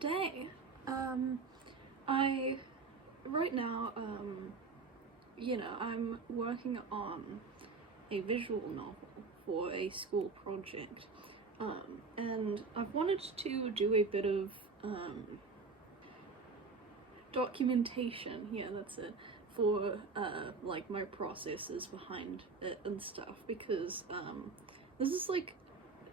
good day. Right now, I'm working on a visual novel for a school project, and I've wanted to do a bit of, documentation, yeah, that's it, for, like, my processes behind it and stuff, because, this is, like,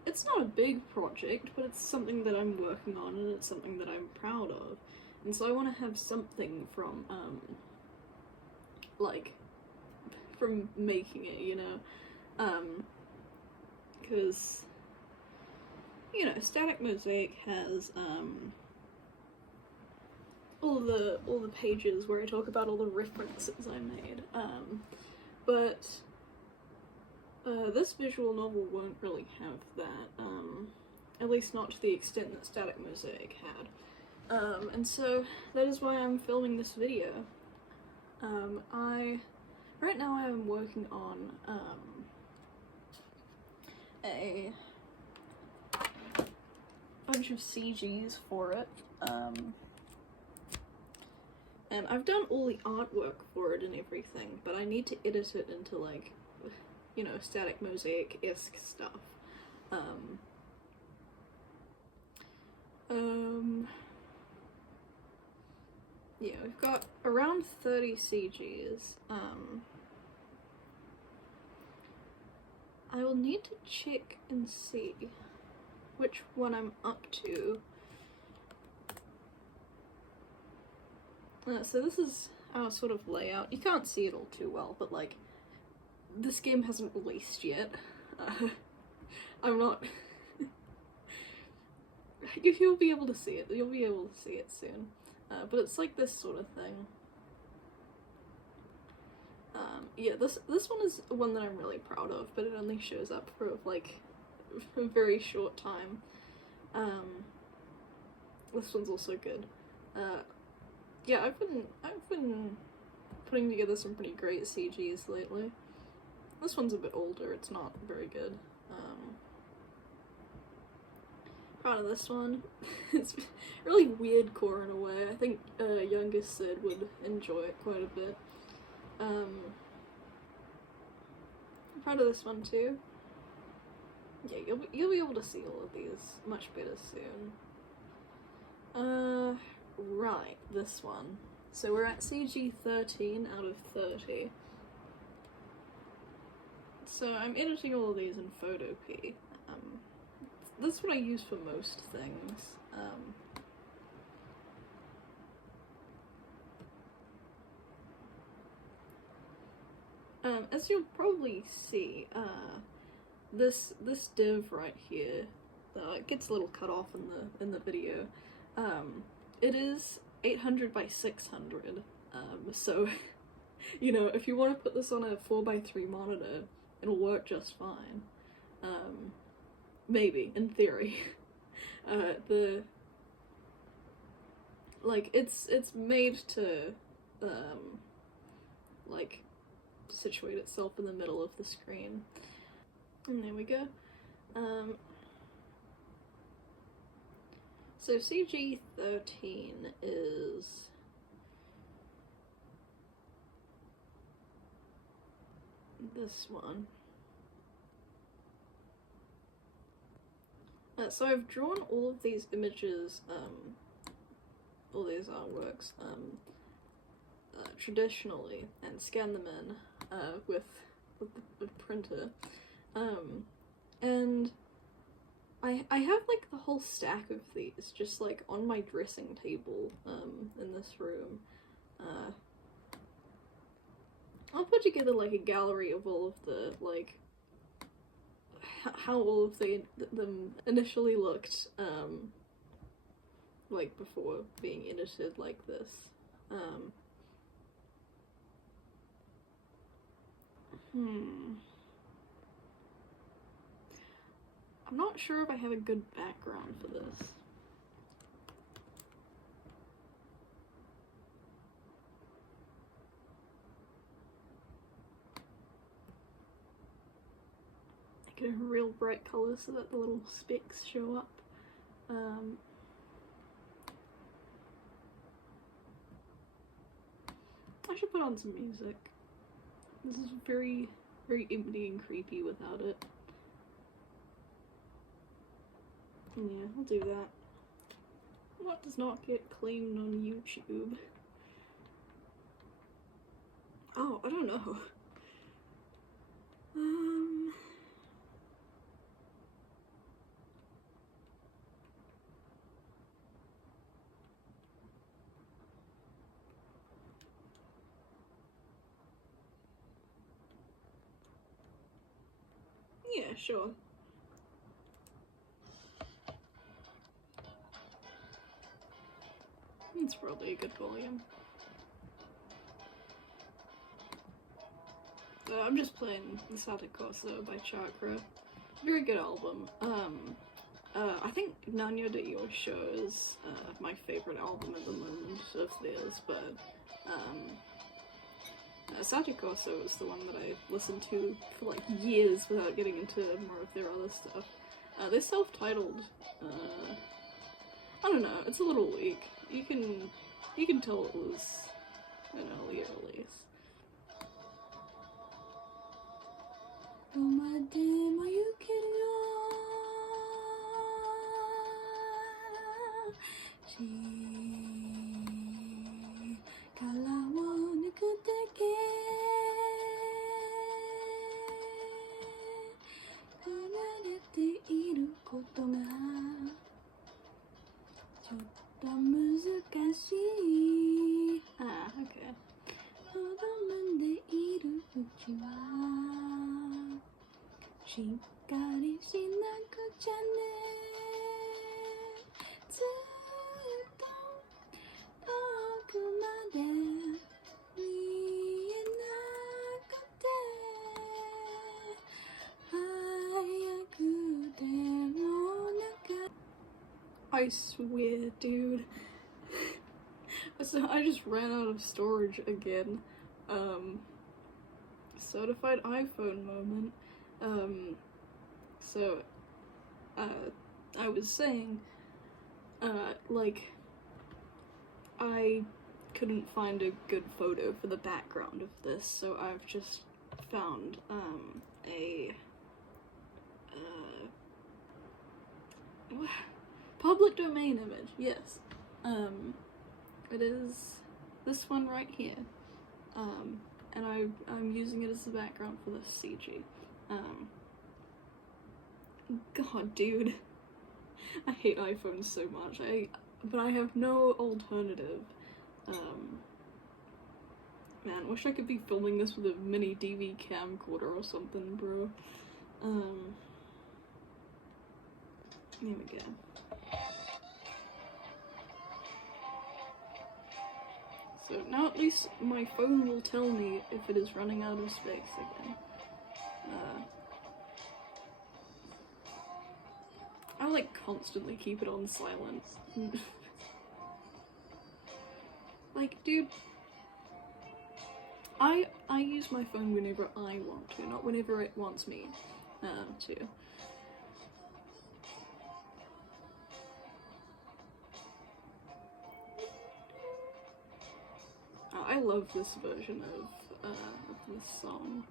it's not a big project, but it's something that I'm working on, and it's something that I'm proud of. And so I want to have something from, from making it, you know? Because, Static Mosaic has, all the pages where I talk about all the references I made, but this visual novel won't really have that, at least not to the extent that Static Mosaic had. And so that is why I'm filming this video. Right now I am working on, a bunch of CGs for it, and I've done all the artwork for it and everything, but I need to edit it into, like, Static Mosaic-esque stuff. Yeah, we've got around 30 CGs. I will need to check and see which one I'm up to. So this is our sort of layout. You can't see it all too well, but, like, this game hasn't released yet. I'm not... You'll be able to see it. You'll be able to see it soon. But it's like this sort of thing. Yeah, this one is one that I'm really proud of, but it only shows up for, like, a very short time. This one's also good. Yeah, I've been putting together some pretty great CGs lately. This one's a bit older, it's not very good. Proud of this one. It's really weird core in a way. I think youngest Sid would enjoy it quite a bit. I'm proud of this one too. Yeah, you'll be able to see all of these much better soon. Right, this one. So we're at CG 13 out of 30. So I'm editing all of these in Photopea. That's what I use for most things. As you'll probably see, this div right here gets a little cut off in the video. It is 800 by 600, so if you want to put this on a 4x3 monitor, it'll work just fine. Maybe, in theory. It's made to, like, situate itself in the middle of the screen. And there we go. So CG 13 is this one. So I've drawn all of these images, all these artworks, traditionally, and scanned them in, with the printer, and I have, like, the whole stack of these just, like, on my dressing table, in this room. I'll put together, like, a gallery of all of the, like, how all of them initially looked, like, before being edited like this. I'm not sure if I have a good background for this. Get a real bright color so that the little specks show up. I should put on some music. This is very, very empty and creepy without it. Yeah, I'll do that. What does not get claimed on YouTube? Oh, I don't know. Yeah, sure. It's probably a good volume. I'm just playing the Santa Corso by Chakra. Very good album. I think Nanya de Yosho is my favorite album at the moment of theirs, but Santa Corso is the one that I listened to for like years without getting into more of their other stuff. They're self-titled. I don't know, it's a little weak. You can tell it was an earlier release. Ah, okay. I swear, dude. So I just ran out of storage again. Certified iPhone moment. So, I was saying, like, I couldn't find a good photo for the background of this, so I've just found, a, public domain image, yes. It is this one right here. And I'm using it as the background for this CG. God, dude. I hate iPhones so much. But I have no alternative. Man, wish I could be filming this with a mini DV camcorder or something, bro. Here we go. So now at least my phone will tell me if it is running out of space again. I like constantly keep it on silent. Like, dude, I use my phone whenever I want to, not whenever it wants me to. I love this version of this song.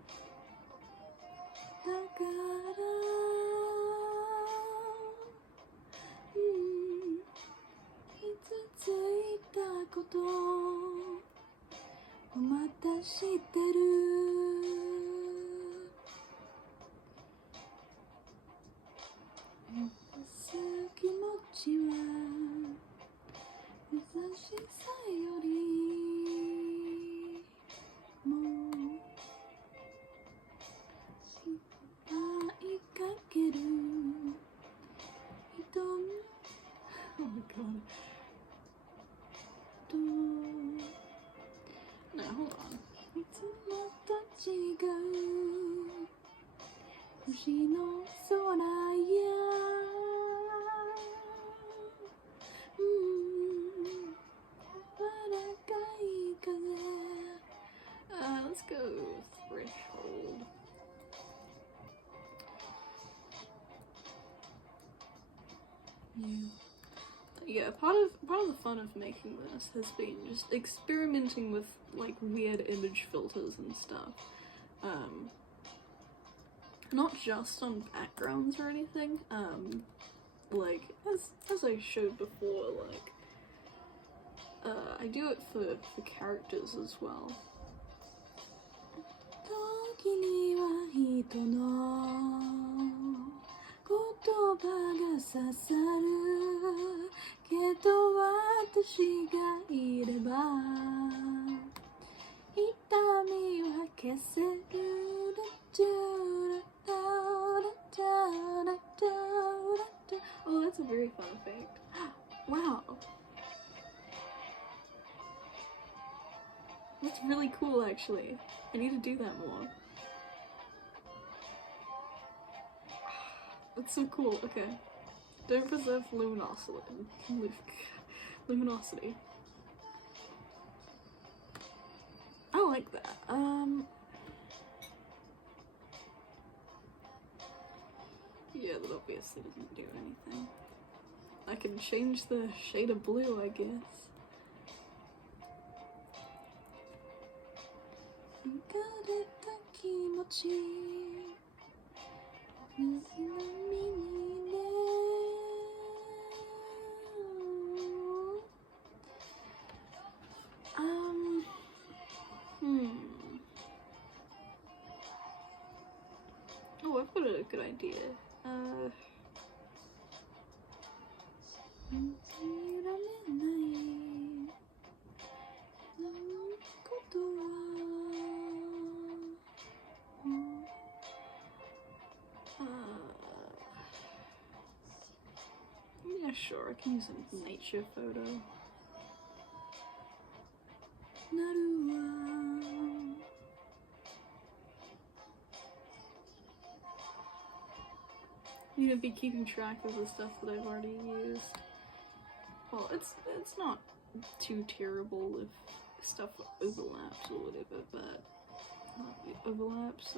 Oh my god. No, hold on. Let's go Threshold. Yeah, yeah, part of the fun of making this has been just experimenting with like weird image filters and stuff. Not just on backgrounds or anything. Like as I showed before, like I do it for characters as well. 時には人の言葉が刺さるけど私がいれば痛みは消せる。Oh, that's a very fun effect. Wow. That's really cool, actually. I need to do that more. That's so cool. Okay. Don't preserve luminosity. Luminosity. I like that. Yeah, that obviously doesn't do anything. I can change the shade of blue, I guess. Oh, I've got a good idea. Yeah, sure, I can use a nature photo. I'm gonna be keeping track of the stuff that I've already used. Well, it's not too terrible if stuff overlaps or whatever, but overlaps,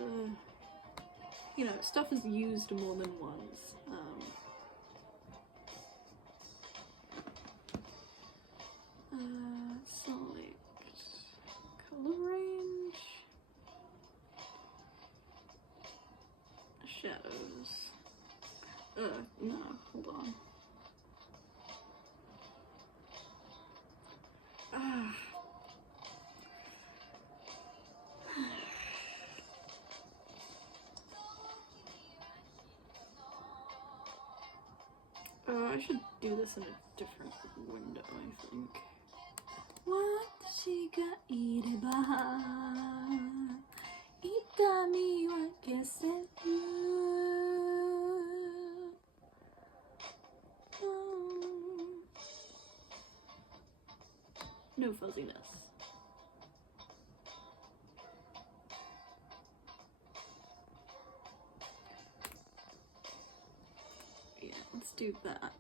you know, stuff is used more than once. Select color range, shadows. No, hold on. I should do this in a different window, I think. 私がいれば痛みは消せる No fuzziness. Yeah, let's do that.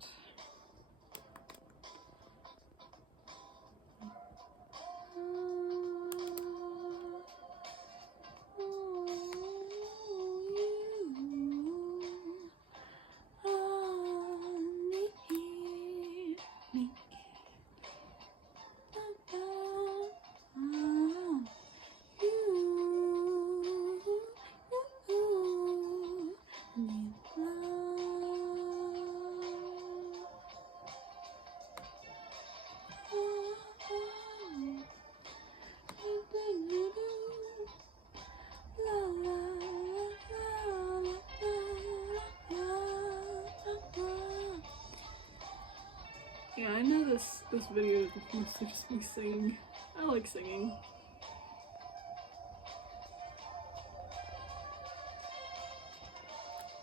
Yeah, I know this video is mostly just me singing. I like singing.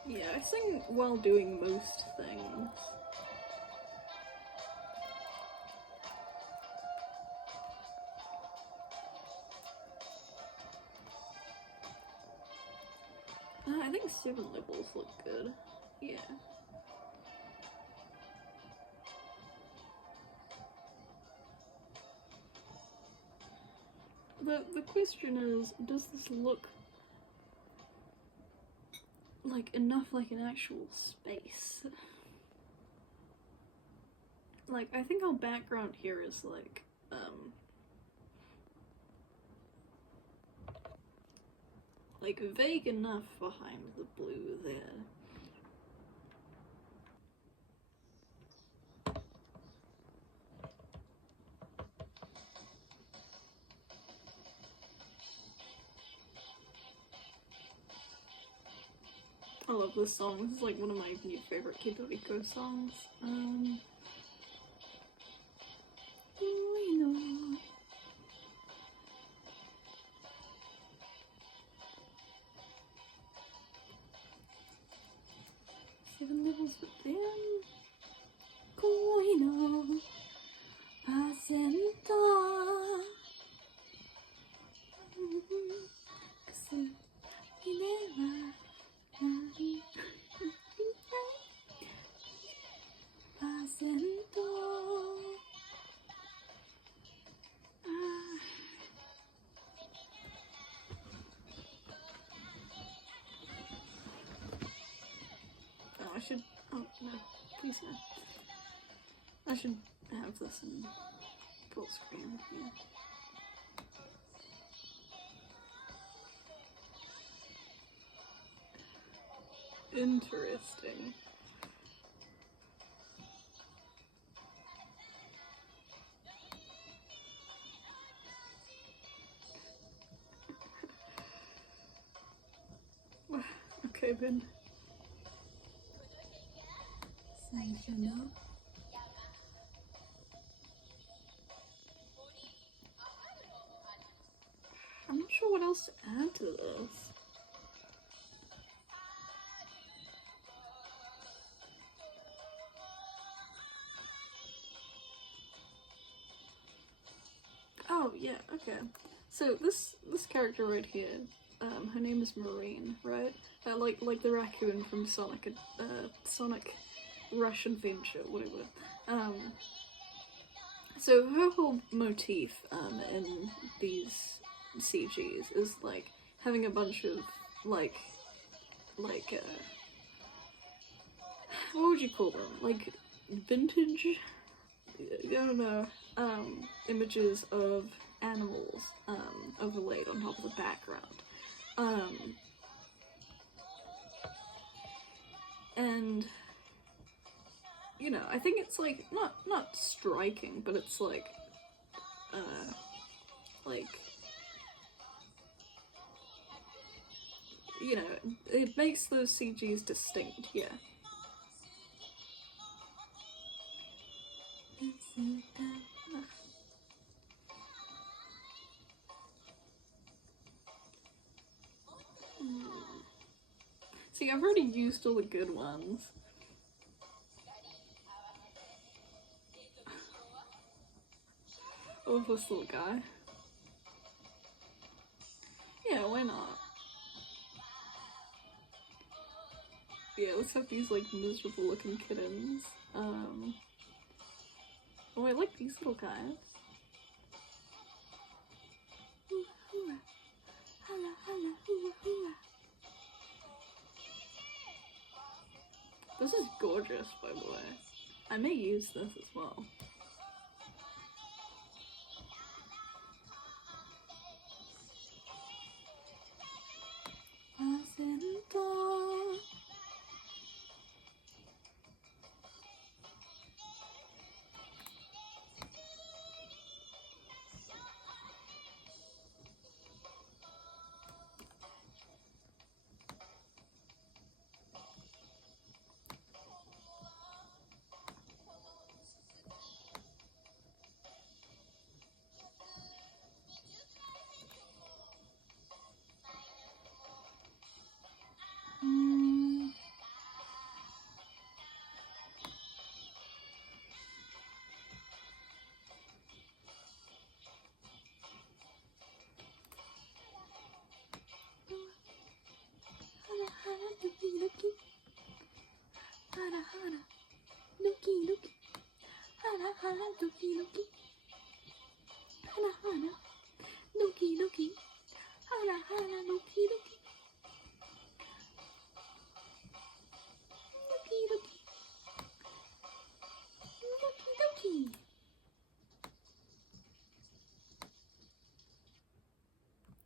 Yeah, I sing while doing most things. I think 7 levels look good. Yeah. The question is, does this look like enough like an actual space? Like, I think our background here is like vague enough behind the blue there. I love this song. This is like one of my new favorite Kidoriko songs. Seven levels within. Koi no percento. Oh, I should. Oh no, please no. I should have this in full screen here. Interesting. Okay then. I'm not sure what else to add to this. Oh yeah, okay. So this character right here, her name is Wherein, right? Like the raccoon from Sonic Rush Adventure, whatever. So her whole motif in these CGs is like having a bunch of like what would you call them? Like vintage, I don't know, images of animals overlaid on top of the background. And you know, I think it's like not striking, but it's like you know, it makes those CGs distinct, yeah. See, I've already used all the good ones. Oh, this little guy. Yeah, why not? Yeah, let's have these like miserable looking kittens. Oh, I like these little guys. This is gorgeous, by the way. I may use this as well.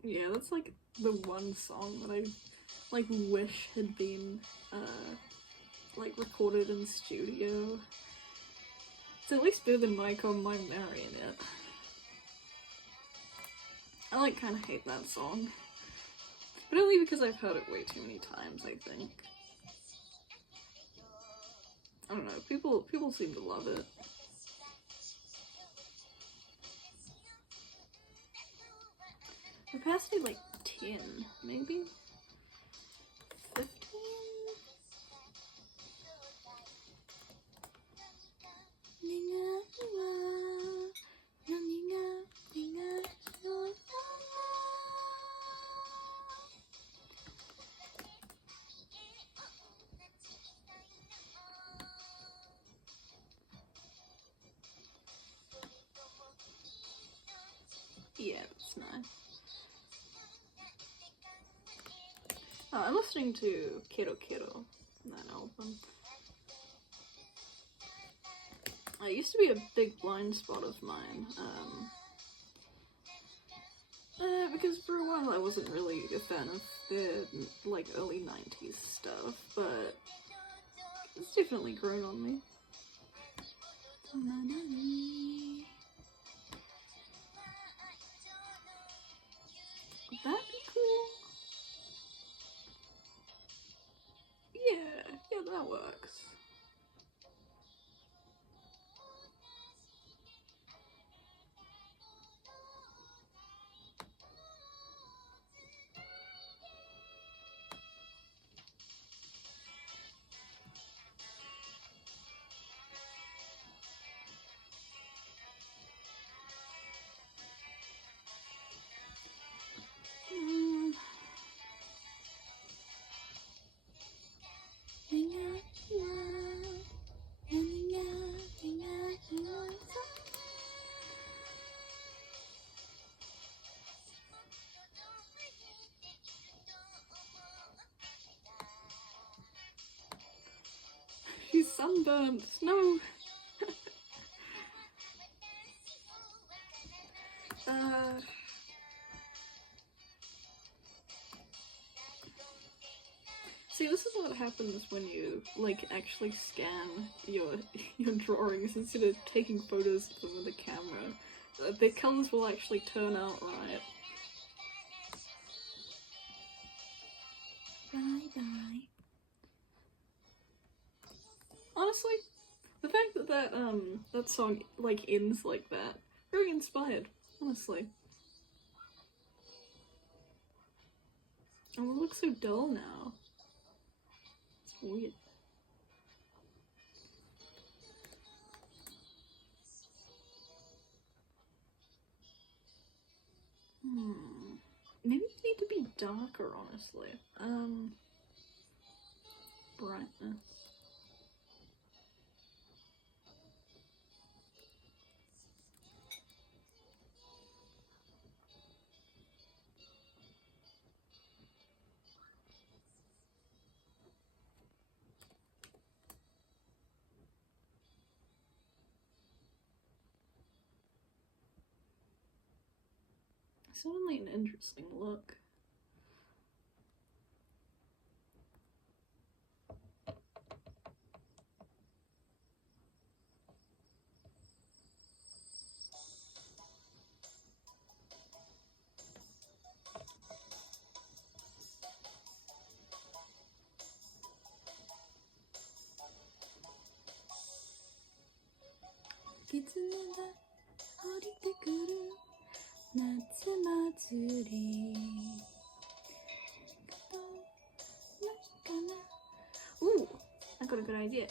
Yeah, that's like the one song that I like wish had been like recorded in studio. It's at least better than Mike on My Marionette. I like kind of hate that song, but only because I've heard it way too many times, I think. I don't know, people seem to love it. Capacity like 10, maybe? 15? Yeah, that's nice. I'm listening to Kero Kero, that album. It used to be a big blind spot of mine, because for a while I wasn't really a fan of the, like, early 90s stuff, but it's definitely grown on me. Would that be cool? Yeah, that works. She's sunburnt. No. See, this is what happens when you, like, actually scan your drawings instead of taking photos of them with a camera. The colours will actually turn out right. Bye-bye. Honestly, the fact that that song, like, ends like that, very inspired, honestly. Oh, it looks so dull now. It's weird. Maybe they need to be darker, honestly. Brightness. Certainly an interesting look. Ooh, I got a good idea.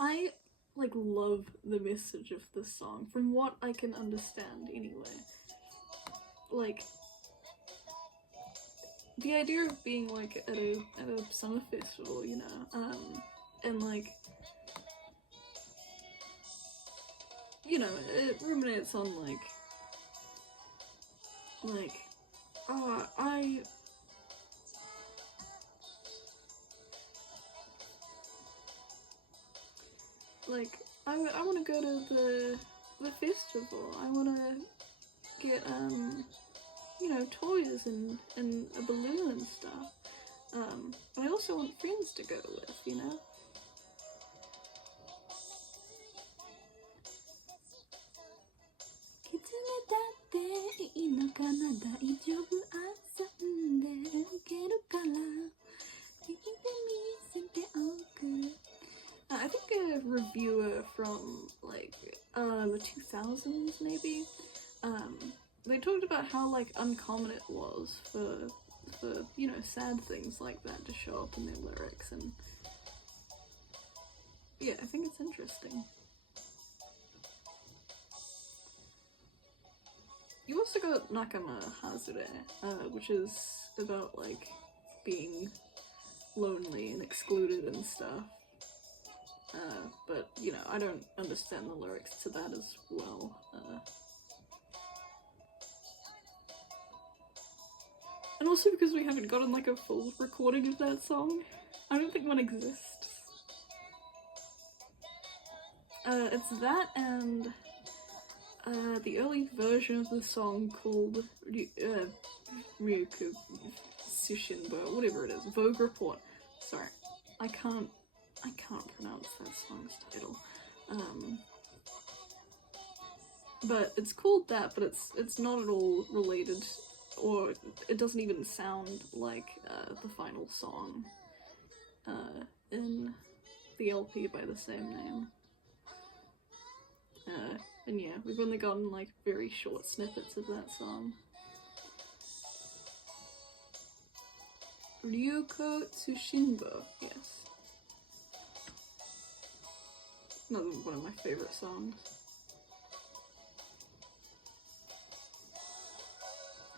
I like love the message of this song, from what I can understand anyway. Like, the idea of being like at a summer festival, you know, and like, you know, it ruminates on like I want to go to the festival. I want to get you know, toys and a balloon and stuff. But I also want friends to go with, you know. I think a reviewer from like the 2000s maybe, they talked about how like uncommon it was for you know, sad things like that to show up in their lyrics, and yeah, I think it's interesting. You also got Nakama Hazure, which is about like being lonely and excluded and stuff. But you know, I don't understand the lyrics to that as well. And also because we haven't gotten like a full recording of that song. I don't think one exists. It's that and the early version of the song called Ryuku Sushinbo, whatever it is, Vogue Report. Sorry, I can't pronounce that song's title. But it's called that, but it's not at all related, or it doesn't even sound like the final song in the LP by the same name. And yeah, we've only gotten like very short snippets of that song. Ryuko Tsushinbo, yes. Another one of my favorite songs.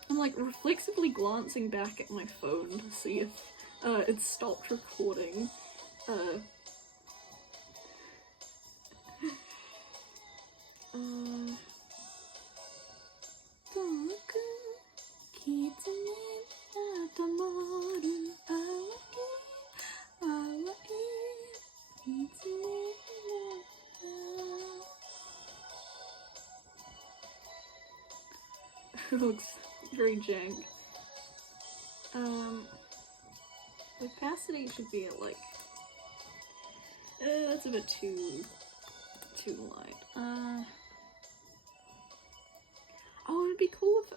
I'm like reflexively glancing back at my phone to see if it stopped recording. It looks very jank. The opacity should be at like, that's a bit too light. Oh, it'd be cool if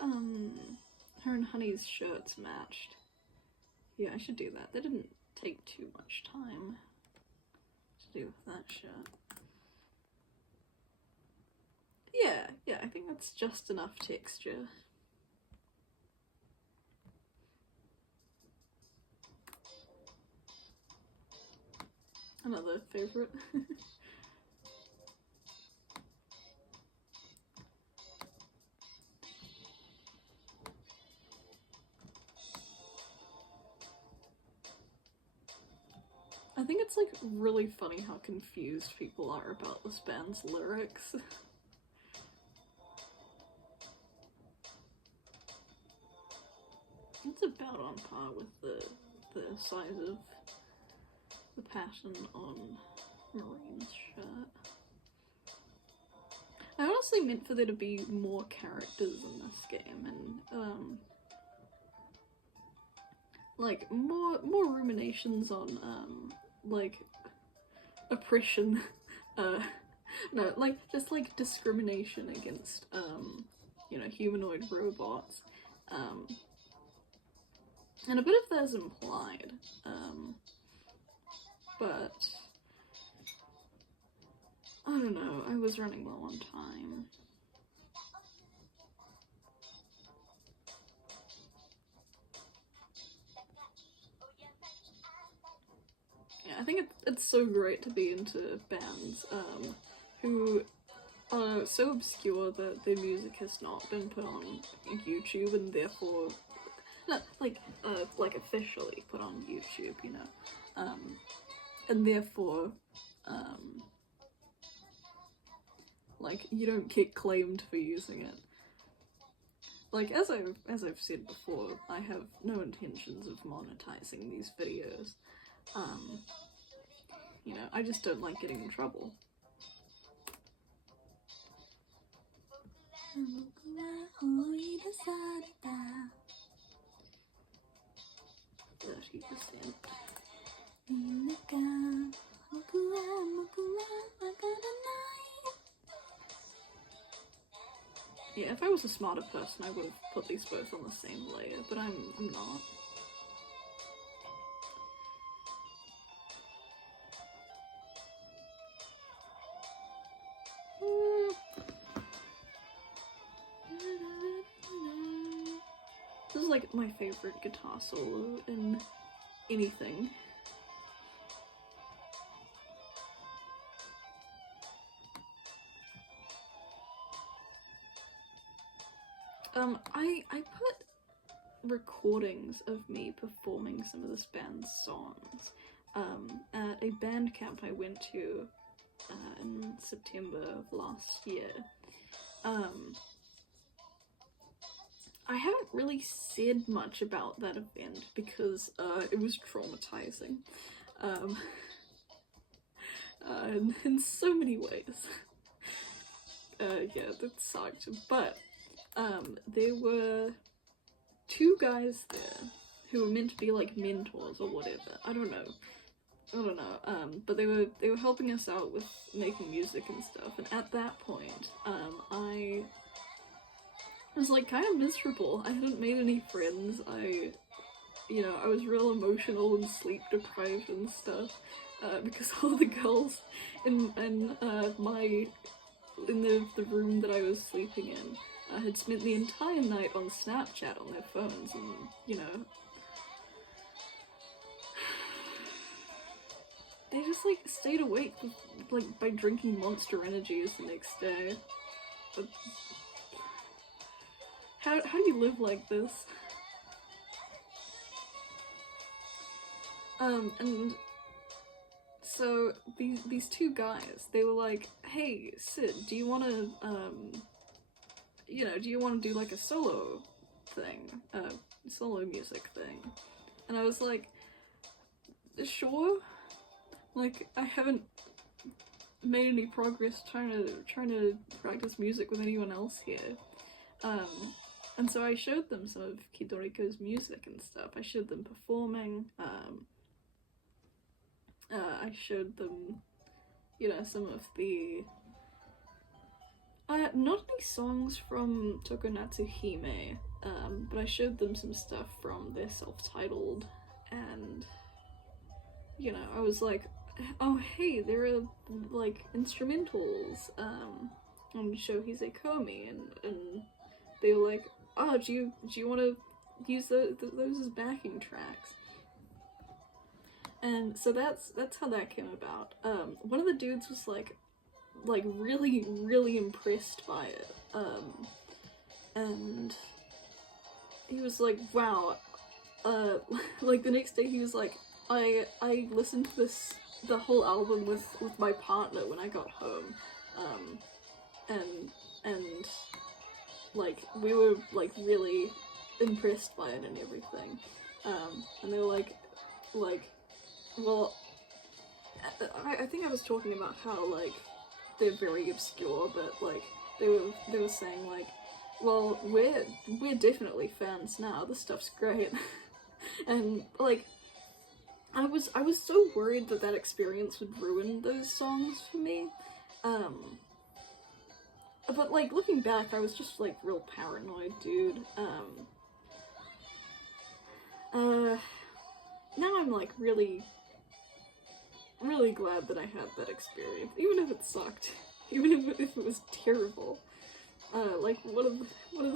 her and Honey's shirts matched. Yeah, I should do that. That didn't take too much time to do with that shirt. Yeah, I think that's just enough texture. Another favorite. I think it's like really funny how confused people are about this band's lyrics. It's about on par with the size of the pattern on Marine's shirt. I honestly meant for there to be more characters in this game, and like more ruminations on like oppression, no, like just like discrimination against you know, humanoid robots, and a bit of that is implied, but I don't know, I was running low on time. I think it's so great to be into bands who are so obscure that their music has not been put on YouTube and therefore, not like officially put on YouTube, you know, and therefore, like, you don't get claimed for using it. Like, as I've said before, I have no intentions of monetizing these videos. You know, I just don't like getting in trouble. %. Yeah, if I was a smarter person, I would have put these both on the same layer, but I'm not. This is like my favorite guitar solo in anything. I put recordings of me performing some of this band's songs at a band camp I went to in September of last year. I haven't really said much about that event because it was traumatizing in so many ways. Yeah, that sucked, but there were 2 guys there who were meant to be like mentors or whatever. I don't know. But they were helping us out with making music and stuff, and at that point, I was like kind of miserable. I hadn't made any friends. I was real emotional and sleep deprived and stuff, because all the girls in the room that I was sleeping in had spent the entire night on Snapchat on their phones, and, you know, they just, like, stayed awake, like, by drinking Monster Energies the next day. But how do you live like this? And so these 2 guys, they were like, hey, Sid, do you want to, do you want to do like a solo thing, solo music thing? And I was like, sure. Like, I haven't made any progress trying to practice music with anyone else here. And so I showed them some of Kidoriko's music and stuff. I showed them performing. I showed them, you know, some of the not any songs from Tokonatsu Hime, but I showed them some stuff from their self-titled, and, you know, I was like, oh hey, there are, like, instrumentals, on Shohise Komi, and they were like, oh, do you want to use those as backing tracks? And so that's how that came about. One of the dudes was like really, really impressed by it. And he was like, wow. Like the next day he was like, I listened to the whole album with my partner when I got home. And like we were like really impressed by it and everything. And they were like, well, I think I was talking about how, like, they're very obscure, but, like, they were saying, like, well, we're definitely fans now, this stuff's great. And, like, I was so worried that experience would ruin those songs for me. But, like, looking back, I was just, like, real paranoid, dude. Now I'm, like, really glad that I had that experience, even if it sucked, even if it was terrible. Like, one of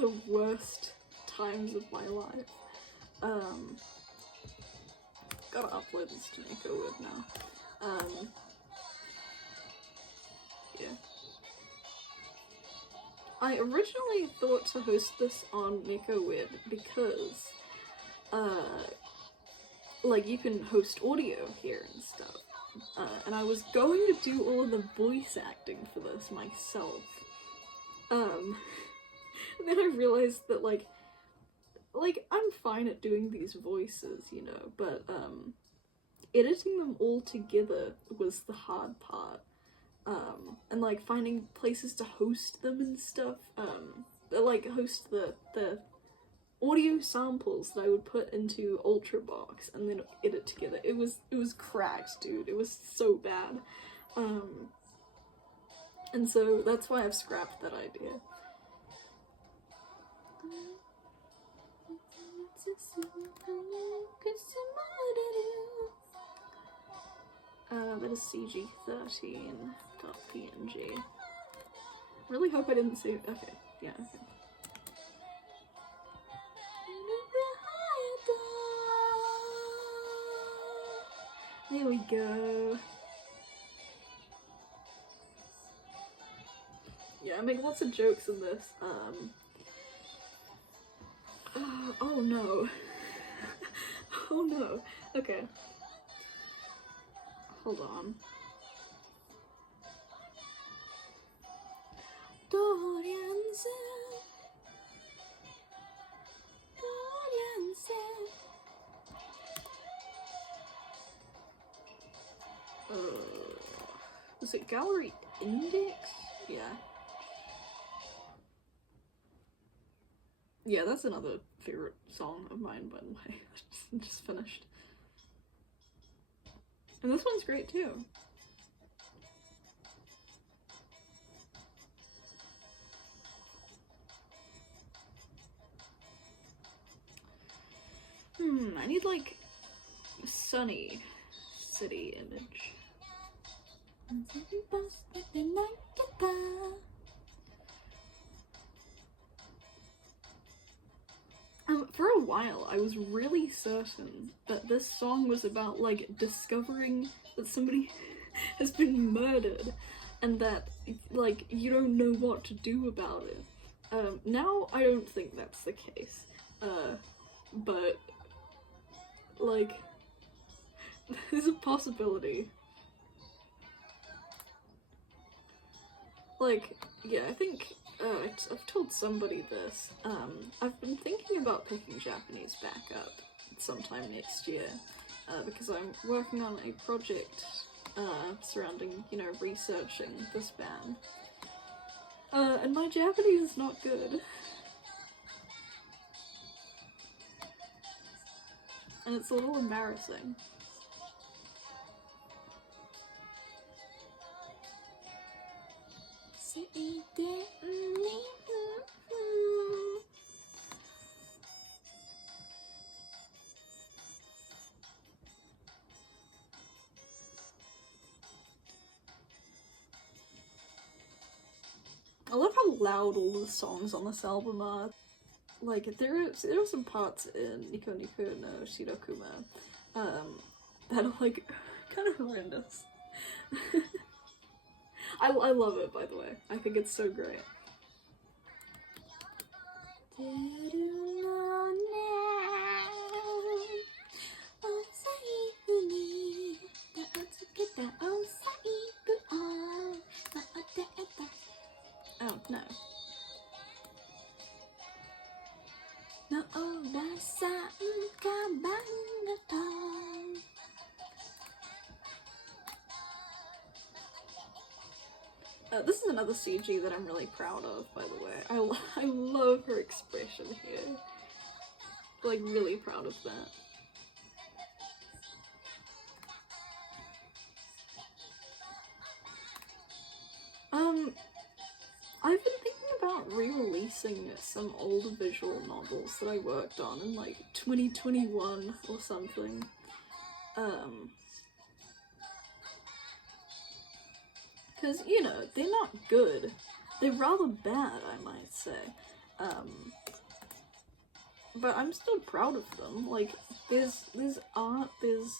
the worst times of my life. Gotta upload this to make it a word now. Yeah. I originally thought to host this on NecoWeb because, like, you can host audio here and stuff. And I was going to do all of the voice acting for this myself. And then I realized that, like, I'm fine at doing these voices, you know, but, editing them all together was the hard part. And, like, finding places to host them and stuff, like, host the audio samples that I would put into Ultrabox and then edit together. It was cracked, dude. It was so bad. And so that's why I've scrapped that idea. That is CG13.png. Really hope I didn't say. Okay, yeah, okay. There we go. Yeah, I make lots of jokes in this. Oh no. Oh no. Okay. Hold on. Is it Gallery Index? Yeah. Yeah, that's another favorite song of mine, by the way. I just finished. And this one's great too. I need, like, a sunny city image. For a while, I was really certain that this song was about, like, discovering that somebody has been murdered and that, like, you don't know what to do about it. Now I don't think that's the case. But, like, there's a possibility. Like, yeah, I think, I've told somebody this. I've been thinking about picking Japanese back up sometime next year, because I'm working on a project, surrounding, you know, researching this band. And my Japanese is not good. And it's a little embarrassing. I love how loud all the songs on this album are. Like, there are some parts in Nico Nico no Shirokuma, that are, like, kind of horrendous. I love it, by the way. I think it's so great. Oh, no. This is another CG that I'm really proud of, by the way. I love her expression here. Like, really proud of that. I've been thinking about re-releasing some old visual novels that I worked on in, like, 2021 or something. Because, you know, they're not good. They're rather bad, I might say. But I'm still proud of them. Like, there's art, there's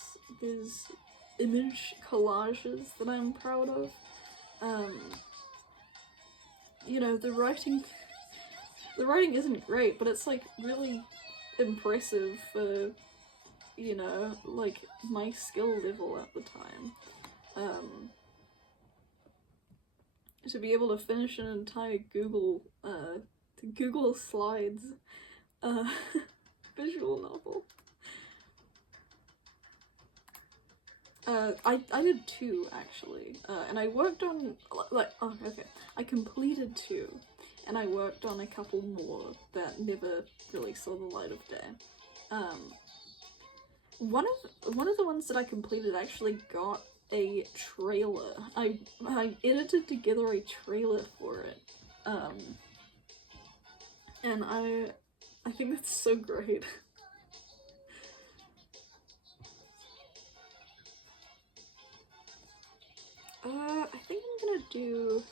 image collages that I'm proud of. You know, the writing isn't great, but it's like really impressive for, you know, like my skill level at the time. To be able to finish an entire Google Slides visual novel. I did 2 actually, and I worked on, like, oh, okay, I completed 2, and I worked on a couple more that never really saw the light of day. One of the ones that I completed actually got a trailer. I edited together a trailer for it, and I think that's so great. I think I'm gonna do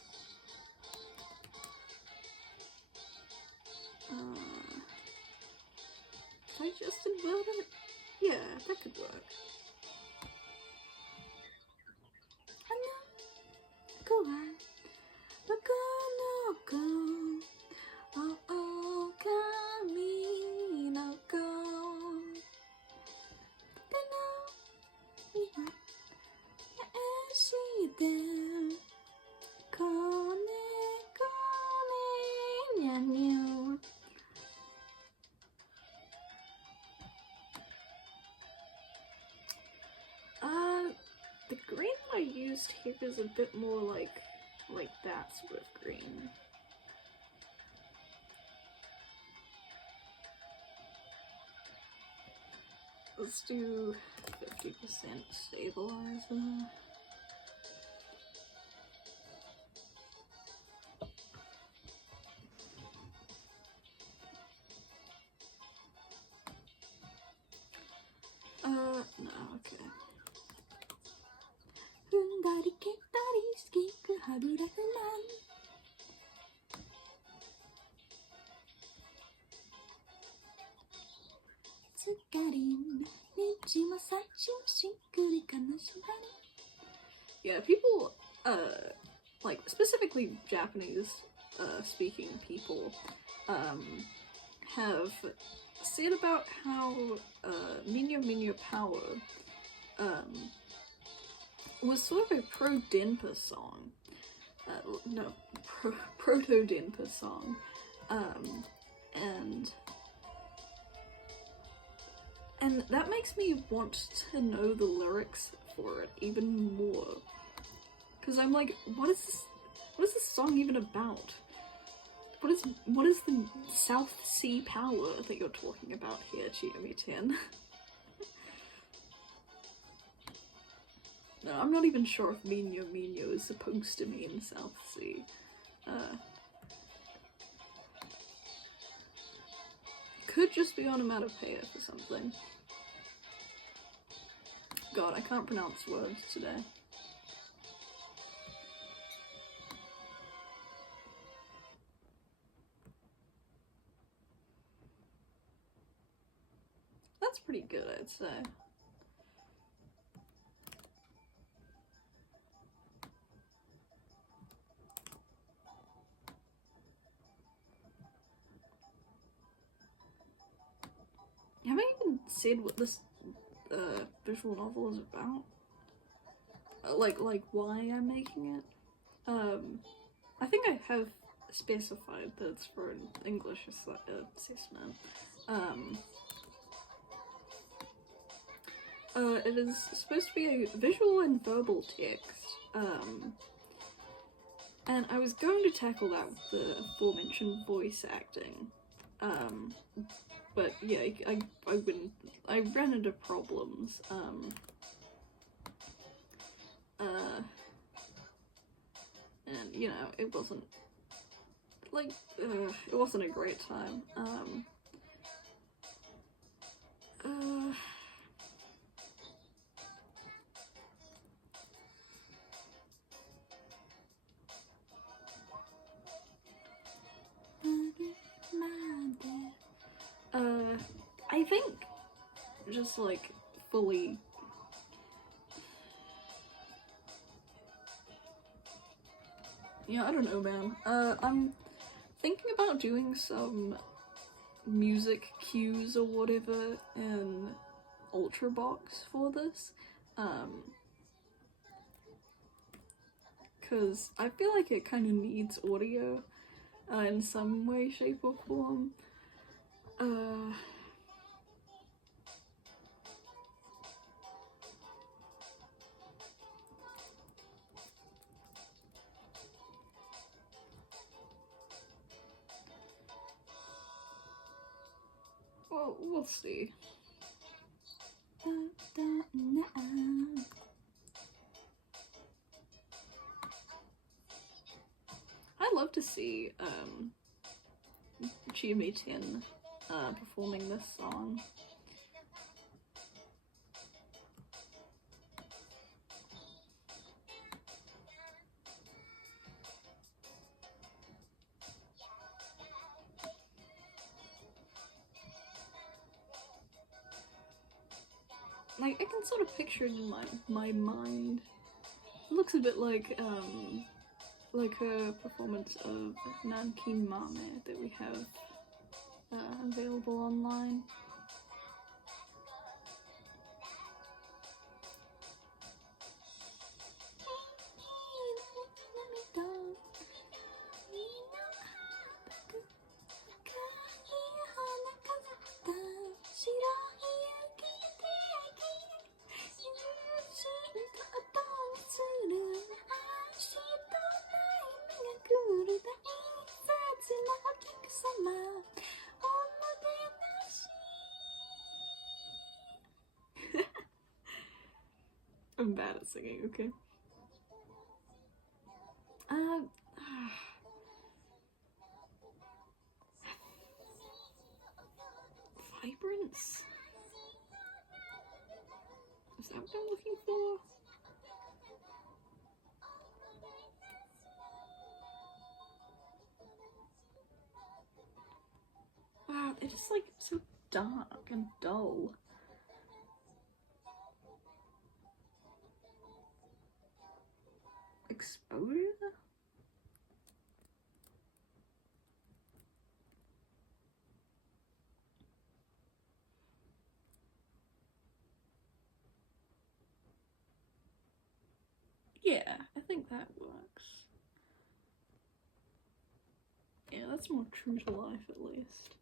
can I just invert it? Yeah, that could work. Go on. Look, oh, oh, camino, go. The green I used here is a bit more like that sort of green. Let's do 50% stabilizer. No, okay. Yeah, people, like, specifically Japanese, speaking people, have said about how, Minyo Minyo Power, was sort of a pro-Denpa song. No, proto-Denpa song. And that makes me want to know the lyrics for it even more. Cause I'm like, what is this song even about? What is the South Sea power that you're talking about here, Chiyomi-ten? No, I'm not even sure if Minyo Minyo is supposed to mean South Sea. Could just be onomatopoeia for something. God, I can't pronounce words today. That's pretty good, I'd say. Have I even said what this visual novel is about? Like why I'm making it? I think I have specified that it's for an English assessment. It is supposed to be a visual and verbal text. And I was going to tackle that with the aforementioned voice acting. But yeah, I ran into problems. And you know, it wasn't like, it wasn't a great time. I think just like fully Yeah, I don't know, man. I'm thinking about doing some music cues or whatever in Ultrabox for this. Because I feel like it kind of needs audio in some way, shape, or form. Well, we'll see. I'd love to see Chiyomi performing this song. Like, I can sort of picture it in my mind. It looks a bit like her performance of Nankin Mame that we have available online. I'm bad at singing, okay? Vibrance? Is that what I'm looking for? Wow, they're just like so dark and dull. Exposure? Yeah, I think that works. Yeah, that's more true to life at least.